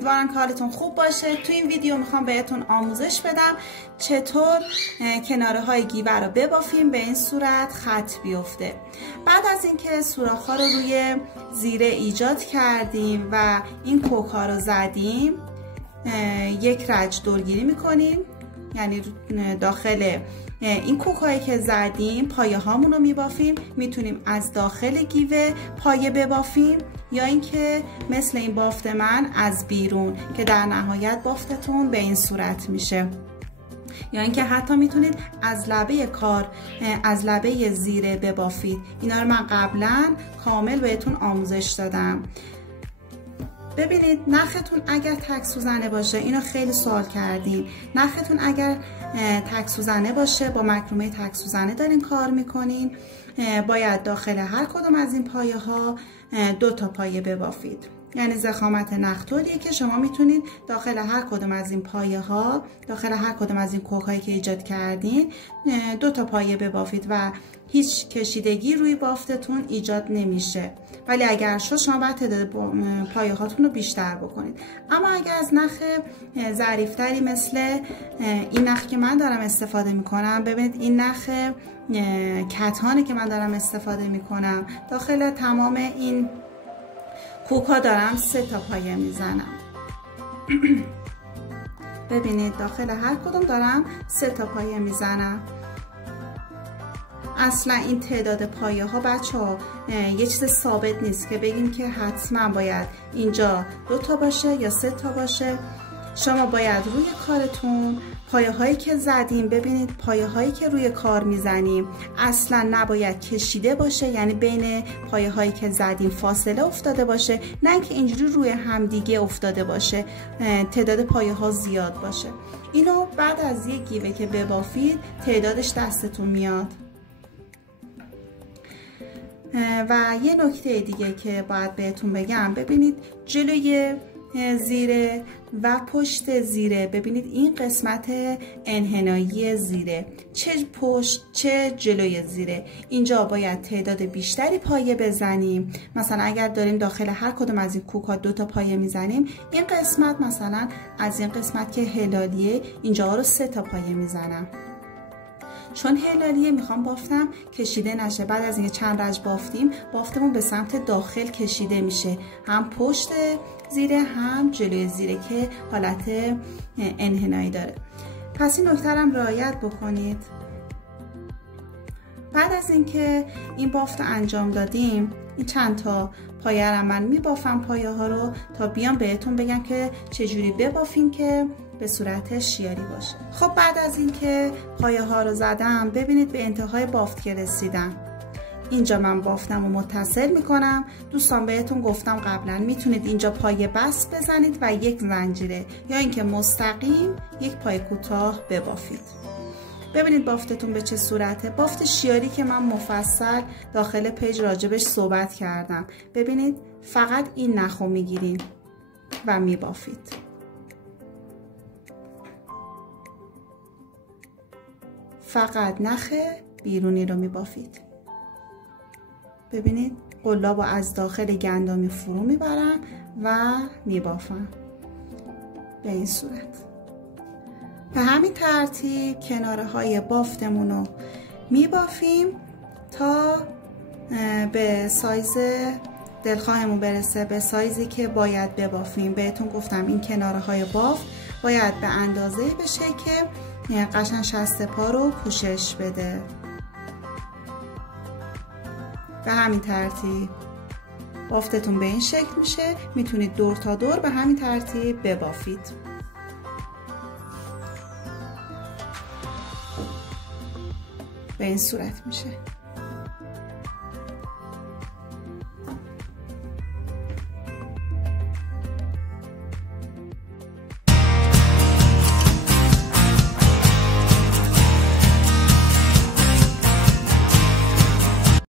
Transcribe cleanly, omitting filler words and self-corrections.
امیدوارم که حالتون خوب باشه. تو این ویدیو میخوام بهتون آموزش بدم چطور کناره های گیوه رو ببافیم به این صورت خط بیفته. بعد از اینکه سوراخ ها رو روی زیره ایجاد کردیم و این کوک ها رو زدیم، یک رج دورگیری میکنیم، یعنی داخل این کوک هایی که زدیم پایه هامون رو میبافیم. میتونیم از داخل گیوه پایه ببافیم یا اینکه مثل این بافت من از بیرون که در نهایت بافتتون به این صورت میشه، یا اینکه حتی میتونید از لبه کار از لبه زیره ببافید. اینا رو من قبلا کامل بهتون آموزش دادم. ببینید نختون اگر تک سوزنه باشه، اینو خیلی سوال کردین، نختون اگر تک سوزنه باشه، با مکرمه تک سوزنه دارین کار میکنین، باید داخل هر کدوم از این پایه ها 2 تا پایه ببافید. یعنی ضخامت نخ طوریه که شما میتونید داخل هر کدوم از این پایه ها، داخل هر کدوم از این کوک هایی که ایجاد کردین 2 تا پایه ببافید و هیچ کشیدگی روی بافتتون ایجاد نمیشه. ولی اگر شد شما باید تعداد پایه هاتون رو بیشتر بکنید. اما اگر از نخ ظریفتری مثل این نخ که من دارم استفاده میکنم، ببینید این نخ کتانه که من دارم استفاده میکنم، داخل تمام این کوکا دارم 3 تا پایه میزنم. ببینید داخل هر کدوم دارم 3 تا پایه میزنم. اصلا این تعداد پایه ها بچه‌ها یه چیز ثابت نیست که بگیم که حتما باید اینجا 2 تا باشه یا 3 تا باشه. شما باید روی کارتون پایه هایی که زدیم، ببینید پایه هایی که روی کار میزنیم اصلا نباید کشیده باشه، یعنی بین پایه هایی که زدیم فاصله افتاده باشه، نه که اینجوری روی همدیگه افتاده باشه، تعداد پایه ها زیاد باشه. اینو بعد از یک گیوه که ببافید تعدادش دستتون میاد. و یه نکته دیگه که باید بهتون بگم، ببینید جلوی زیره و پشت زیره، ببینید این قسمت انحنایی زیره، چه پشت چه جلوی زیره، اینجا باید تعداد بیشتری پایه بزنیم. مثلا اگر داریم داخل هر کدوم از این کوکا 2 تا پایه میزنیم، این قسمت مثلا از این قسمت که هلالیه اینجا رو 3 تا پایه میزنم، چون هلالیه میخوام بافتم کشیده نشه. بعد از اینکه چند رج بافتیم، بافتمون به سمت داخل کشیده میشه، هم پشت زیره هم جلوی زیره که حالت انحنایی داره. پس این نکته هم رعایت بکنید. بعد از اینکه این بافت انجام دادیم، این چند تا پایه رو من میبافم پایه ها رو تا بیام بهتون بگم که چجوری ببافین که به صورت شیاری باشه. خب بعد از اینکه پایه ها رو زدم، ببینید به انتهای بافت که رسیدم. اینجا من بافتم و متصل میکنم. دوستان بهتون گفتم قبلا میتونید اینجا پایه بست بزنید و یک زنجیره، یا اینکه مستقیم یک پایه کوتاه ببافید. ببینید بافتتون به چه صورته. بافت شیاری که من مفصل داخل پیج راجبش صحبت کردم. ببینید فقط این نخو میگیرین و میبافید. فقط نخ بیرونی رو میبافید. ببینید قلاب رو از داخل گندمی فرو میبرم و میبافم به این صورت. به همین ترتیب کناره های بافتمون رو میبافیم تا به سایز دلخواهمون برسه، به سایزی که باید ببافیم. بهتون گفتم این کناره های بافت باید به اندازه بشه که قشنگ شست پا رو پوشش بده. به همین ترتیب بافتتون به این شکل میشه. میتونید دور تا دور به همین ترتیب ببافید. به این صورت میشه.